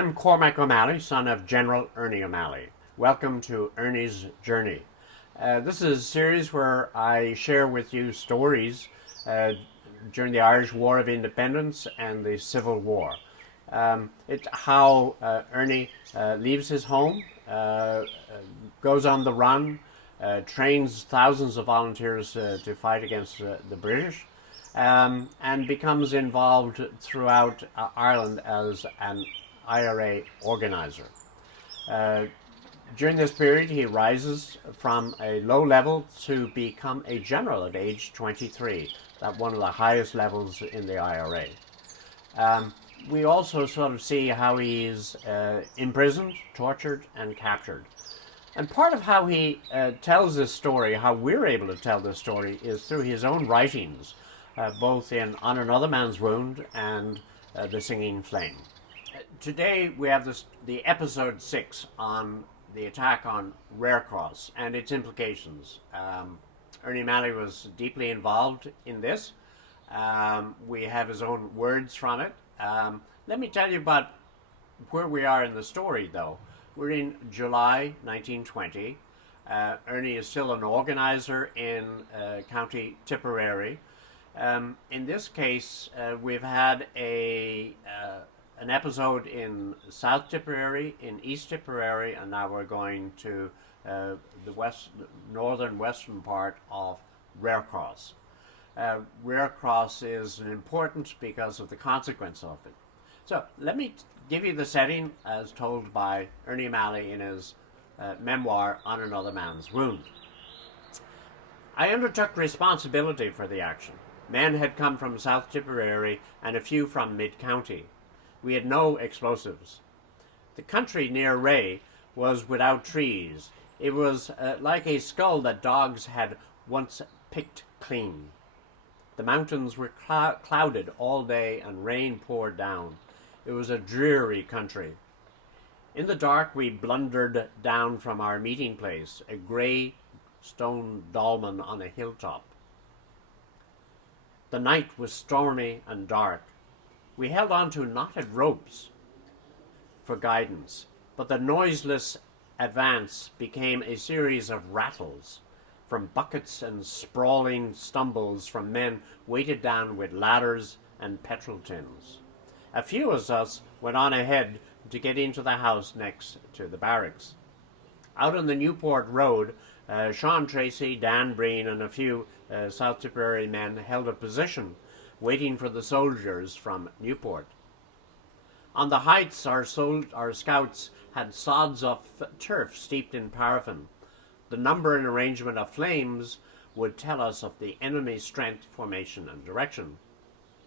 I'm Cormac O'Malley, son of General Ernie O'Malley. Welcome to Ernie's Journey. This is a series where I share with you stories during the Irish War of Independence and the Civil War. It's how Ernie leaves his home, goes on the run, trains thousands of volunteers to fight against the British, and becomes involved throughout Ireland as an IRA organizer. During this period, he rises from a low level to become a general at age 23, at one of the highest levels in the IRA. We also sort of see how he's imprisoned, tortured, and captured. And part of how he tells this story, how we're able to tell this story, is through his own writings, both in On Another Man's Wound and The Singing Flame. Today we have the episode 6 on the attack on Rearcross and its implications. Ernie O'Malley was deeply involved in this. We have his own words from it. Let me tell you about where we are in the story, though. We're in July 1920. Ernie is still an organizer in County Tipperary. In this case, we've had an episode in South Tipperary, in East Tipperary, and now we're going to the northern western part of Rearcross. Rearcross is important because of the consequence of it. So let me give you the setting as told by Ernie O'Malley in his memoir, On Another Man's Wound. I undertook responsibility for the action. Men had come from South Tipperary and a few from mid-county. We had no explosives. The country near Ray was without trees. It was like a skull that dogs had once picked clean. The mountains were clouded all day and rain poured down. It was a dreary country. In the dark we blundered down from our meeting place, a grey stone dolmen on a hilltop. The night was stormy and dark. We held on to knotted ropes for guidance, but the noiseless advance became a series of rattles from buckets and sprawling stumbles from men weighted down with ladders and petrol tins. A few of us went on ahead to get into the house next to the barracks. Out on the Newport Road, Sean Tracy, Dan Breen, and a few South Tipperary men held a position waiting for the soldiers from Newport. On the heights, our scouts had sods of turf steeped in paraffin. The number and arrangement of flames would tell us of the enemy's strength, formation, and direction.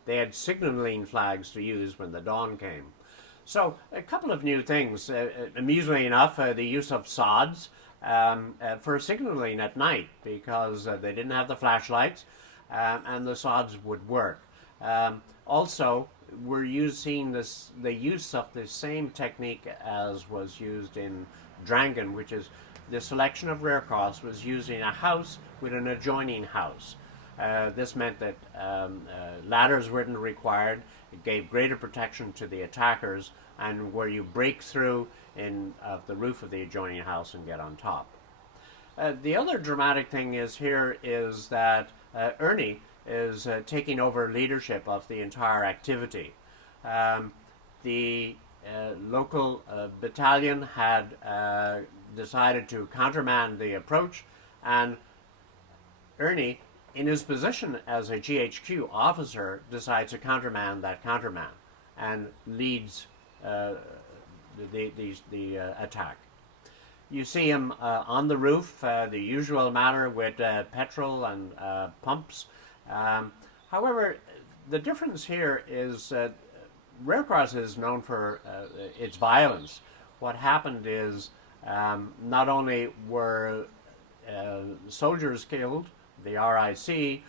They had signaling flags to use when the dawn came. So, a couple of new things. Amusingly enough, the use of sods for signaling at night, because they didn't have the flashlights, and the sods would work. Also, we're seeing the use of the same technique as was used in Drangan, which is the selection of Rearcross was using a house with an adjoining house. This meant that ladders weren't required. It gave greater protection to the attackers, and where you break through the roof of the adjoining house and get on top. The other dramatic thing is that Ernie is taking over leadership of the entire activity. The local battalion had decided to countermand the approach, and Ernie, in his position as a GHQ officer, decides to countermand that countermand and leads the attack. You see him on the roof, the usual manner with petrol and pumps. However, the difference here is that Rearcross is known for its violence. What happened is not only were soldiers killed, the RIC,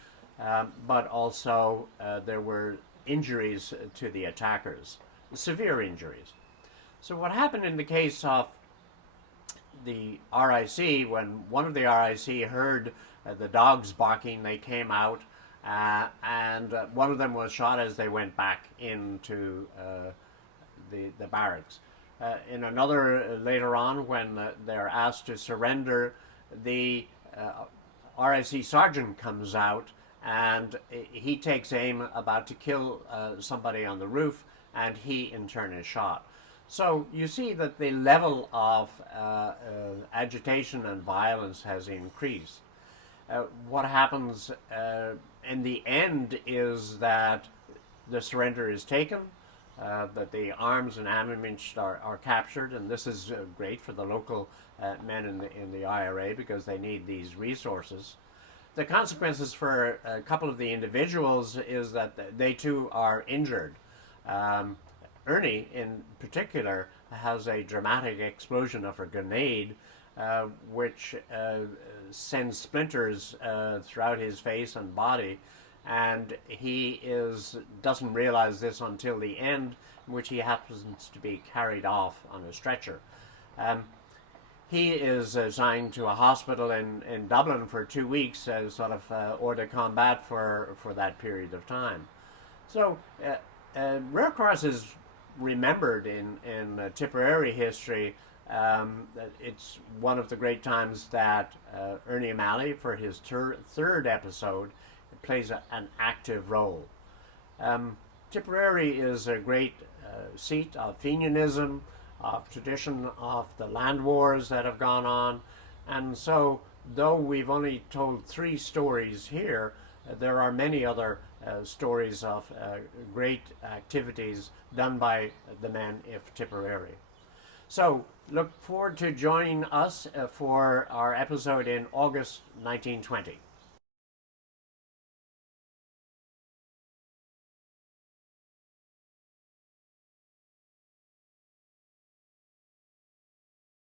but also there were injuries to the attackers, severe injuries. So what happened in the case of the RIC, when one of the RIC heard the dogs barking, they came out, and one of them was shot as they went back into the barracks. In another, later on, when they're asked to surrender, the RIC sergeant comes out and he takes aim about to kill somebody on the roof, and he in turn is shot. So you see that the level of agitation and violence has increased. What happens in the end is that the surrender is taken, that the arms and ammunition are captured, and this is great for the local men in the IRA because they need these resources. The consequences for a couple of the individuals is that they too are injured. Ernie, in particular, has a dramatic explosion of a grenade, which sends splinters throughout his face and body, and he doesn't realize this until the end, in which he happens to be carried off on a stretcher. He is assigned to a hospital in Dublin for 2 weeks as sort of hors de combat for that period of time. So Rearcross is remembered in Tipperary history. It's one of the great times that Ernie O'Malley, for his third episode, plays an active role. Tipperary is a great seat of Fenianism, of tradition of the land wars that have gone on, and so though we've only told 3 stories here, there are many other stories of great activities done by the men of Tipperary. So look forward to joining us for our episode in August 1920.